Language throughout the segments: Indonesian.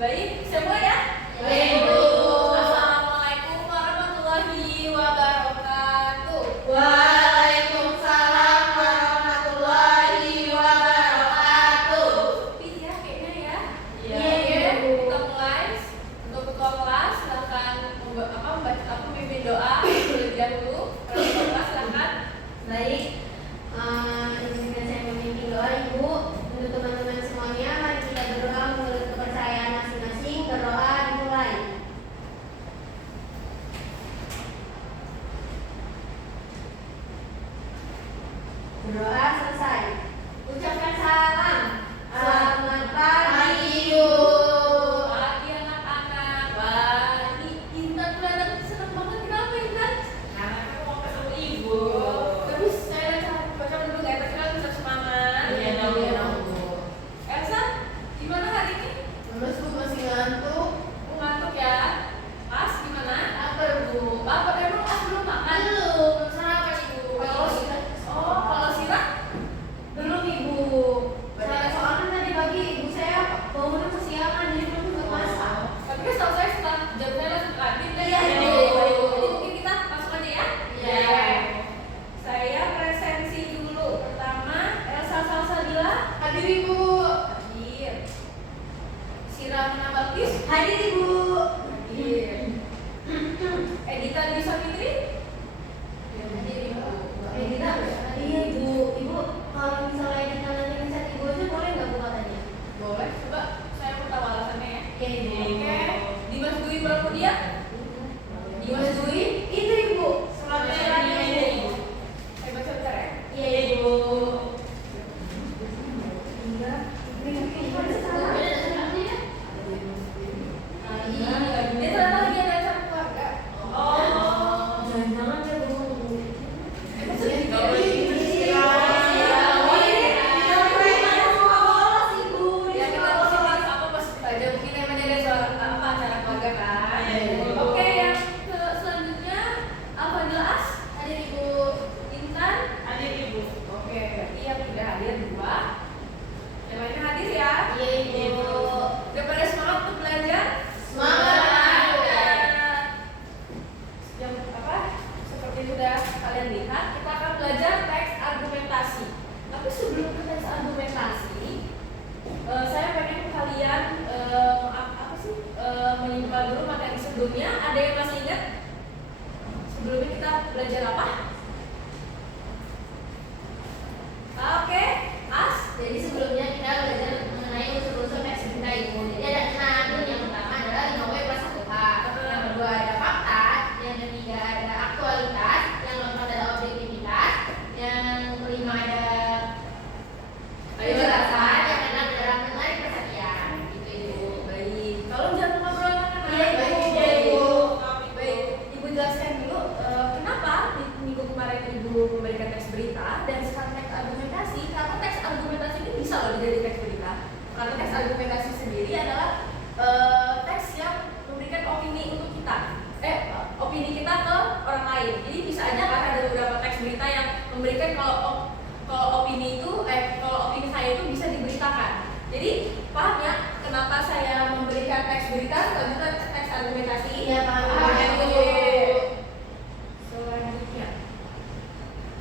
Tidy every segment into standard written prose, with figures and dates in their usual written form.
Baik, semua ya? Baik, Bu. Assalamualaikum warahmatullahi wabarakatuh. Waalaikumsalam warahmatullahi wabarakatuh. Iya, kayaknya ya. Iya, Bu. Kita mulai. Untuk ketua kelas, silakan memimpin doa terlebih dahulu. Kalau ketua kelas silakan. Baik, izinkan saya memimpin doa, Ibu. Untuk teman-teman semuanya, mari kita berdoa menurut kepercayaan masing-masing. Berdoa dimulai. Berdoa selesai. Ucapkan salam. Selamat pagi, Ibu. Pagi anak-anak. Baik, Intan kelihatan senang banget. Kenapa Intan? Karena aku mau ketemu ibu. Terus saya baca dulu nggak? Tapi kan tetap semangat. Iya dong, Bu. Elsa, gimana hari ini? Terus Bu masih ngantuk. Ngantuk ya? Pas gimana? Lapar, Bu. Bapak emang belum makan? Belum. Sarapan, Ibu. Kalau sirah? Belum, Ibu. Soalnya tadi pagi ibu saya bangunnya kesiangan, jadi belum sempat masak. Tapi kan setahu saya setelah jam saya langsung ke kantin kan? Iya, Jadi Ibu. mungkin kita masuk aja ya? Iya. Saya presensi dulu. Pertama, Elsa Salsabila. Hadir, Ibu. Hadir. Sirah Balkis. Hadir, Ibu. Hadir. Edita Disa Fitri. Hadir, Ibu. Edita? Iya, Ibu. Ibu, kalau misalnya Edita nanti ngecat Ibu aja boleh nggak Bu katanya? Boleh, coba saya mau tahu alasannya ya. Iya, Ibu. Oke, Dimas Dwi Pramudia. Dimas Dwi, itu Ibu. Selamat siang, Ibu. Saya baca bentar ya. Iya, Ibu. Iya. Ini ada salah. Dia ternyata lagi ada acara keluarga. Oh. Jangan-jangan dia Bu. Emang sudah Nggak dikirim? boleh gitu sih. Iya. Ya kita positif apa positif aja. Mungkin emang dia ada soal apa acara keluarga kan. Iya. Oke, yang selanjutnya Alfadila As, Hadir, Ibu. Intan. Hadir ibu. Oke, berarti yang sudah hadir dua. Yang lainnya hadir ya. Iya, Ibu. Udah pada semangat untuk belajar? Semangat. Yang apa? Seperti sudah kalian lihat, kita akan belajar teks argumentasi. Tapi sebelum ke teks argumentasi, saya pengen kalian menyimpulkan dulu materi sebelumnya. Ada yang masih ingat? Sebelumnya kita belajar apa? Oke, As. Jadi sebelumnya kita belajar mengenai unsur-unsur teks berita, Ibu. Jadi ada 6. Yang pertama adalah 5W plus 1H. Yang kedua ada fakta. Yang ketiga ada aktualitas. Yang keempat ada objektivitas. Yang kelima ada penjelasan. Yang keenam adalah menarik perhatian. Gitu, Ibu. Baik. Kalau jangan ngobrol anak-anak. Iya, Ibu. Iya, Ibu. Baik, Ibu jelaskan dulu kenapa di minggu kemarin Ibu memberikan teks berita dan sekarang teks argumentasi. Karena teks argumentasi ini bisa loh jadi teks berita. Karena teks argumentasi sendiri adalah teks yang memberikan opini untuk kita. Opini kita ke orang lain. Jadi bisa aja kan ada beberapa teks berita yang memberikan kalau opini itu kalau opini saya itu bisa diberitakan. Jadi paham ya kenapa saya memberikan teks berita selanjutnya teks argumentasi? Iya, paham. Oke. Selanjutnya,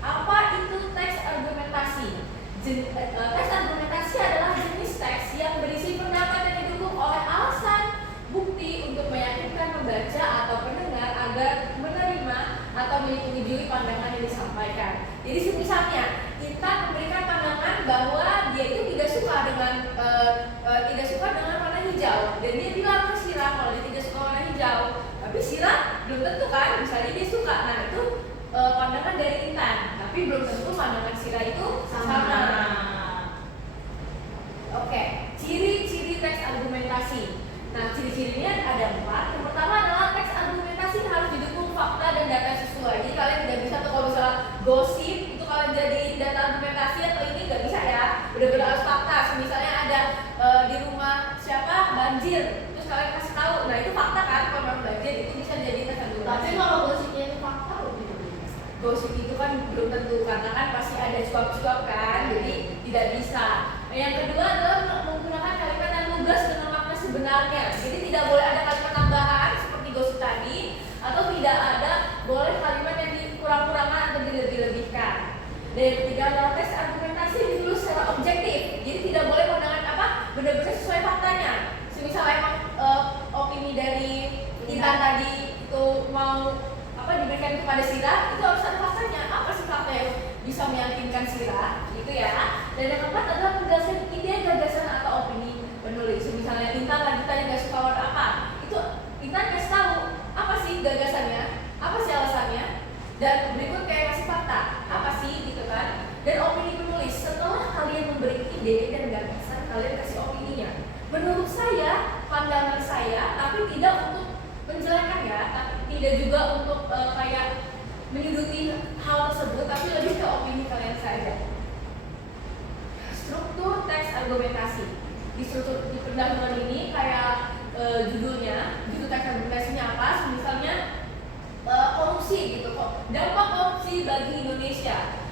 apa itu teks argumentasi? Teks argumentasi adalah jenis teks yang berisi pendapat yang didukung oleh alasan, bukti untuk meyakinkan pembaca atau pendengar agar menerima atau menyetujui pandangan yang disampaikan. Jadi misalnya kita memberikan pandangan bahwa dia itu tidak suka dengan warna hijau dan dia bilang ke Sira kalau dia tidak suka warna hijau, tapi Sira belum tentu kan, misalnya dia suka. Nah itu pandangan dari Intan, tapi belum tentu pandangan Sira itu sama. Oke, ciri-ciri teks argumentasi. Nah, ciri-cirinya ada 4. Yang pertama adalah teks argumentasi harus didukung fakta dan data sesuai. Jadi kalian tidak bisa tuh kalau misalnya gosip itu kalian jadi data argumentasi atau ini nggak bisa ya. Benar-benar harus fakta. Misalnya ada di rumah siapa banjir, terus kalian kasih tahu. Nah itu fakta kan kalau memang banjir itu bisa jadi teks argumentasi. Tapi kalau gosipnya itu fakta loh. Gosip itu kan belum tentu karena kan pasti ada suap-suap kan. Jadi tidak bisa. Yang kedua adalah menggunakan kalimat yang lugas dengan makna sebenarnya. Jadi tidak boleh ada kalimat tambahan seperti gosip tadi, atau tidak ada boleh kalimat yang dikurang-kurangkan atau dilebih-lebihkan. Dan yang ketiga adalah teks argumentasi ditulis secara objektif. Jadi tidak boleh pandangan benar-benar sesuai faktanya. Misalnya emang opini dari Intan tadi itu mau diberikan kepada Sira, itu harus ada faktanya. Apa sih fakta yang bisa meyakinkan Sira, gitu ya. Dan yang keempat adalah menjelaskan ide, gagasan atau opini penulis. Misalnya Intan tadi nggak suka warna apa, itu Intan kasih tahu apa sih gagasannya, apa sih alasannya, dan berikut kayak kasih fakta, apa sih gitu kan. Dan opini penulis, setelah kalian memberi ide dan gagasan, kalian kasih opininya. Menurut saya, pandangan saya, tapi tidak untuk menjelekkan ya, tapi tidak juga untuk kayak menyuduti hal tersebut, tapi lebih ke opini kalian saja. Struktur teks argumentasi. Di pendahuluan ini kayak judulnya, judul teks argumentasinya apa? Misalnya korupsi gitu kok. Dampak korupsi bagi Indonesia.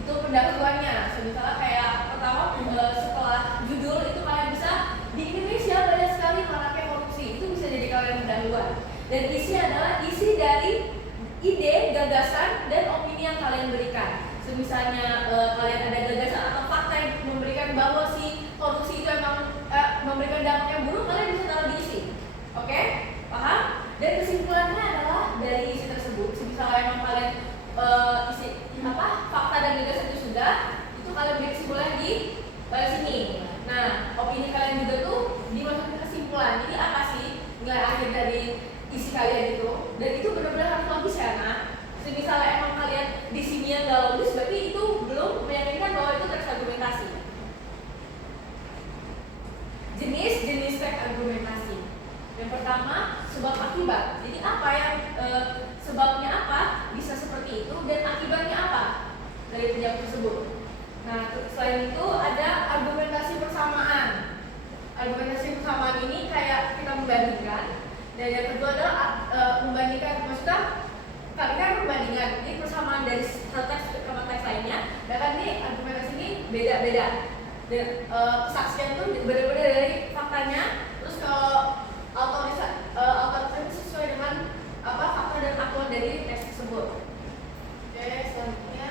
Itu pendahuluannya. Misalnya kayak pertama setelah judul itu kalian bisa di Indonesia banyak sekali maraknya korupsi. Itu bisa jadi kalian pendahuluan. Dan isi adalah isi dari ide, gagasan, dan opini yang kalian berikan. Misalnya kalian ada gagasan atau fakta yang memberikan bahwa si korupsi itu emang memberikan dampak yang buruk, kalian bisa taruh di isi. Oke? Paham? Dan kesimpulannya adalah dari isi tersebut. Misalnya emang kalian fakta dan gagasan itu sudah, itu kalian beri kesimpulan di baris sini. Nah, opini kalian juga tuh dimasukkan ke kesimpulan. Jadi apa sih nilai akhir dari isi kalian itu? Dan itu benar-benar harus logis ya, nah. Misalnya emang kalian di sini yang nggak logis, berarti itu belum meyakinkan bahwa itu teks argumentasi. Jenis teks argumentasi. Yang pertama, sebab akibat. Jadi apa yang sebabnya apa bisa seperti itu dan akibatnya apa dari penjawab tersebut. Nah, selain itu ada argumentasi persamaan. Argumentasi persamaan ini kayak kita membandingkan. Dan yang kedua adalah membandingkan, maksudnya kan perbandingan, ini persamaan dari satu teks sama teks lainnya. Dan kan ini argumentasi ini beda-beda. Dan kesaksian itu benar-benar dari faktanya. Terus kalau autoritas sesuai dengan fakta dan aktual dari teks tersebut. Oke, selanjutnya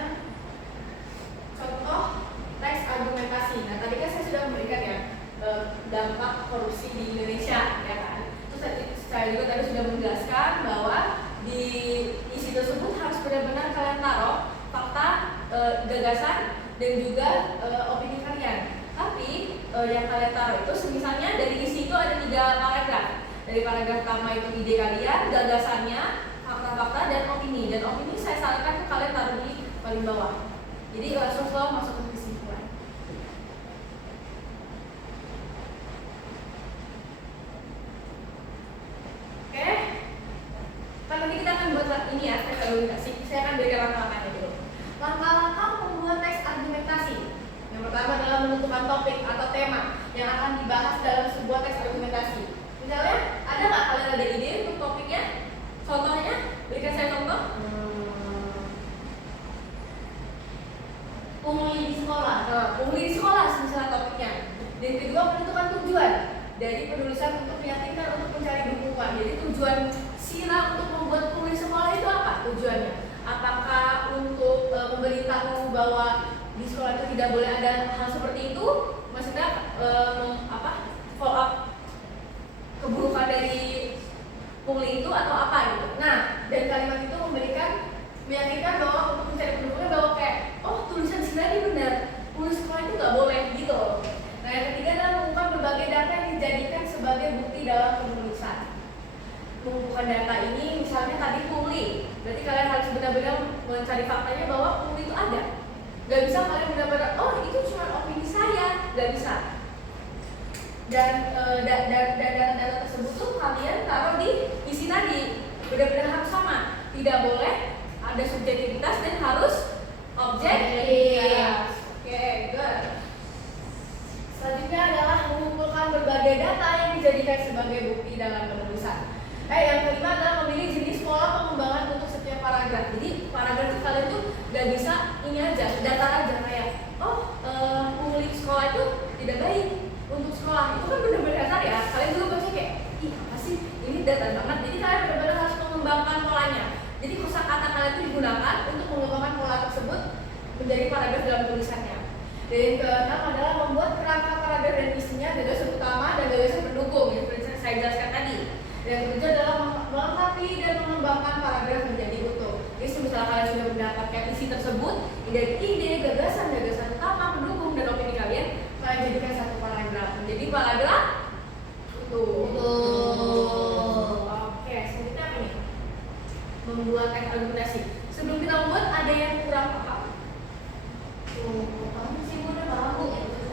contoh teks argumentasi. Nah, tadi kan saya sudah memberikan ya dampak korupsi di Indonesia, ya kan. Terus saya juga tadi sudah menjelaskan bahwa di isi tersebut harus benar-benar kalian taruh fakta, gagasan, dan juga opini kalian. Tapi yang kalian taruh itu misalnya dari isi itu ada 3 paragraf. Dari paragraf pertama itu ide kalian, gagasannya, fakta-fakta, dan opini. Dan opini saya sarankan ke kalian taruh di paling bawah. Jadi langsung masuk ke kesimpulan. Oke? Kan nanti kita akan buat ini ya, teks argumentasi. Saya akan berikan langkah-langkahnya dulu. Langkah-langkah membuat teks argumentasi. Yang pertama adalah menentukan topik atau tema yang akan dibahas dalam sebuah teks argumentasi. Misalnya, ada nggak kalian ada ide untuk topiknya? Contohnya, berikan saya contoh. Pungli di sekolah. Pungli di sekolah misalnya topiknya. Dan kedua, menentukan tujuan dari penulisan untuk meyakinkan untuk mencari dukungan. Jadi tujuan Sira untuk membuat pungli sekolah itu apa tujuannya? Apakah untuk memberitahu bahwa di sekolah itu tidak boleh ada hal seperti itu? Maksudnya follow up keburukan dari pungli itu atau apa gitu? Nah, dan kalimat itu meyakinkan bahwa untuk mencari pendukungnya bahwa kayak tulisan Sira ini benar, pungli sekolah itu nggak boleh gitu. Nah, yang ketiga adalah mengumpulkan berbagai data yang dijadikan sebagai bukti dalam penulisan. Mengumpulkan data ini misalnya tadi pungli, berarti kalian harus benar-benar mencari faktanya bahwa pungli itu ada. Gak bisa kalian benar-benar itu cuma opini saya, gak bisa. Dan data tersebut tuh kalian taruh di isi tadi, benar-benar harus sama, tidak boleh ada subjektivitas dan harus objektif. Oke, good. Selanjutnya adalah mengumpulkan berbagai data yang dijadikan sebagai bukti dalam penulisan. Yang kelima adalah memilih jenis pola pengembangan untuk setiap paragraf. Jadi paragraf kalian tuh gak bisa ini aja, datar aja kayak pungli tidak baik untuk sekolah. Itu kan benar-benar dasar ya. Kalian juga pasti kayak, ih apa sih ini datar banget. Jadi kalian benar-benar harus mengembangkan polanya. Jadi kosakata kalian itu digunakan untuk mengembangkan pola tersebut menjadi paragraf dalam tulisannya. Dan yang keenam adalah membuat kerangka paragraf dan isinya, gagasan utama dan gagasan pendukung yang seperti saya jelaskan tadi. Dan yang ketujuh adalah melengkapi dan mengembangkan paragraf menjadi utuh. Jadi misalnya kalian sudah mendapatkan isi tersebut, ide, gagasan utama, pendukung dan opini kalian jadikan satu paragraf. Jadi paragraf utuh. Oke, selanjutnya apa nih? Membuat teks argumentasi. Sebelum kita membuat, ada yang kurang paham? Kamu sih udah paham Bu?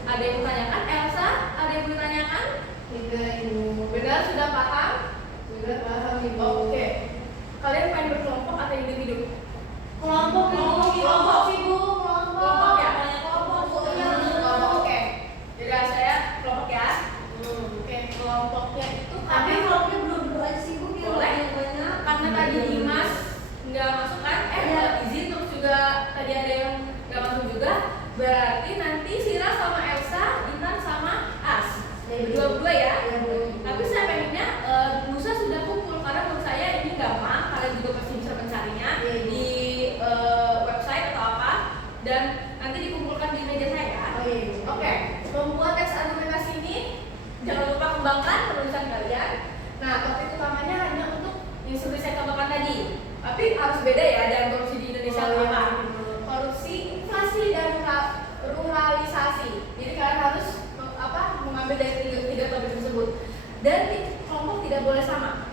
Ada yang ditanyakan? Elsa, ada yang ditanyakan? Tidak Ibu. Benar, sudah paham? Sudah paham Ibu. Oke. Kalian main berkelompok atau individu? Kelompok sih Bu. Kelompok ya? Kelompok Bu. Kelompok, oke. Jadi saya kelompok ya. Oke, kelompoknya itu Tapi kelompoknya belum aja sih Bu. boleh. Yang banyak. Karena tadi Dimas nggak masuk kan? Iya. Izin terus juga tadi ada yang nggak masuk juga. Berarti nanti Sira sama Elsa, Intan sama As. Dua-dua ya. Tapi saya pengennya Nusa sudah kumpul karena menurut saya ini gampang. Kalian juga pasti bisa mencarinya di website atau apa. Dan nanti dikumpulkan di meja saya. Oke. Membuat teks argumentasi ini jangan lupa kembangkan penulisan kalian. Nah, topik utamanya hanya untuk yang seperti saya kembangkan tadi. Tapi harus beda ya dengan korupsi di Indonesia itu apa? Korupsi, inflasi dan ruralisasi. Jadi kalian harus mengambil dari tiga topik tersebut. Dan kelompok tidak boleh sama.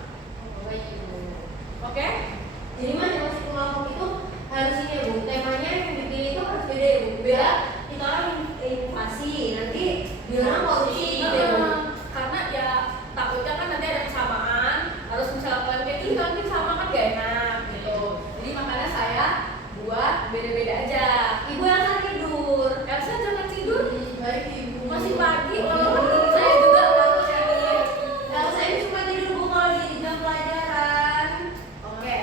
Oke? Jadi masing-masing kelompok itu harus ini ya Bu. Temanya yang dipilih itu harus beda ya Bu. Beda. Kita orang inflasi, nanti dia orang korupsi gitu ya Bu. Karena ya takutnya kan nanti ada kesamaan. Harus misalnya kalian kayak gini, kalian sama kan gak enak gitu. Jadi makanya saya buat beda-beda aja. Ibu Elsa tidur. Elsa jangan tidur. Baik Ibu. Masih pagi, walaupun saya juga ngantuk ya nih. Elsa ini cuma tidur Bu kalau di jam pelajaran. Oke.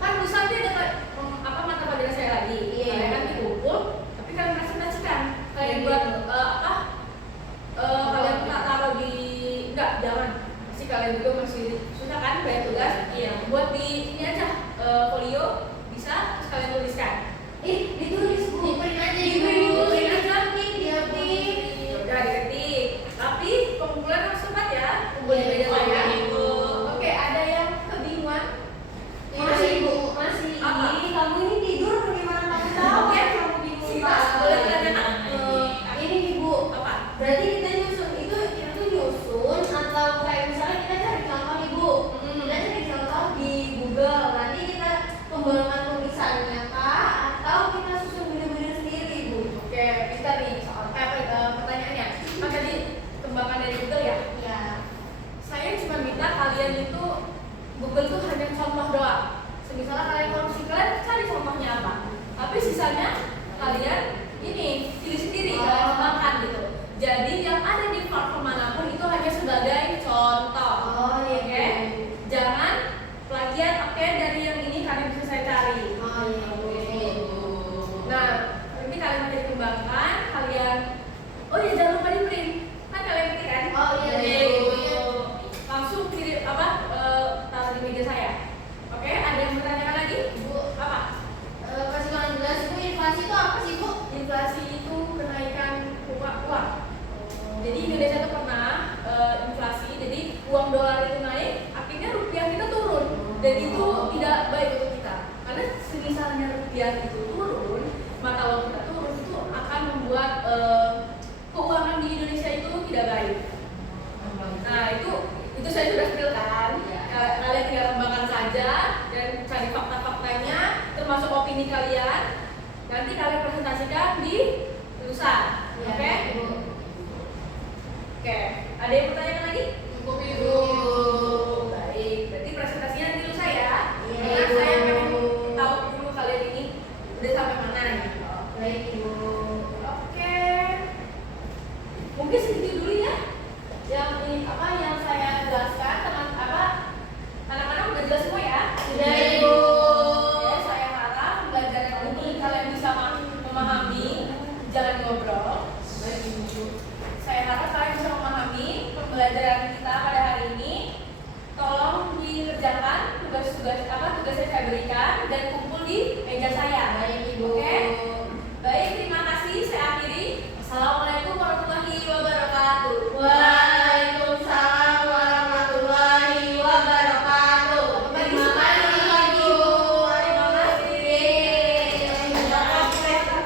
Kan lusa dia dekat mata pelajaran saya lagi. Iya. Saya kan dikumpul, tapi kalian presentasikan. Kalian buat kalian taruh di jangan. Pasti kalian juga masih susah kan banyak tugas. Iya. Buat di ini aja folio bisa terus kalian tuliskan. Ditulis Bu. Print aja Di Ibu. print aja. Diketik. Udah diketik. Tapi pengumpulan harus cepat ya. Kumpul di meja saya. Oke, ada yang kebingungan? Masih Ibu. Masih. Apa? Kamu ini tidur bagaimana kamu tahu? Oke. Kamu bingung. Sita, boleh ditanyakan? Ini Ibu. Apa? Berarti kita nyusun itu kita tuh nyusun atau kayak misalnya kita cari contoh Ibu. Kita cari contoh di Google. Nanti kita kembangkan tulisannya kah atau kita susun bener-bener sendiri Ibu? Oke, bisa nih soal pertanyaannya. Kan tadi kembangkan dari Google ya? Ya. Saya cuma minta kalian itu Google tuh hanya contoh doang. Misalnya kalian korupsi, kalian cari contohnya apa. Tapi sisanya kalian ini pilih sendiri, kalian kembangkan gitu. Jadi yang ada di platform manapun itu hanya sebagai contoh. Oke? Jangan plagiat dari yang ini karena bisa saya cari. Nah, nanti kalian nanti dikembangkan, kalian jangan lupa di print. Kan kalian ketik kan? Langsung kirim taruh di meja saya. Oke, ada yang bertanyakan lagi? Bu, Apa? kasih kalau jelas Ibu, inflasi itu apa sih Bu? Inflasi itu kenaikan uang. Jadi Indonesia itu pernah inflasi, jadi uang dolar itu naik, akhirnya rupiah kita turun. Dan itu tidak baik untuk kita. Karena misalnya rupiah itu turun, mata uang kita turun, itu akan membuat keuangan di Indonesia itu tidak baik. Nah, itu saya sudah spill kan. Kalian tinggal kembangkan saja dan cari fakta-faktanya, termasuk opini kalian. Nanti kalian presentasikan di lusa. Oke? Oke. Ada yang bertanya lagi?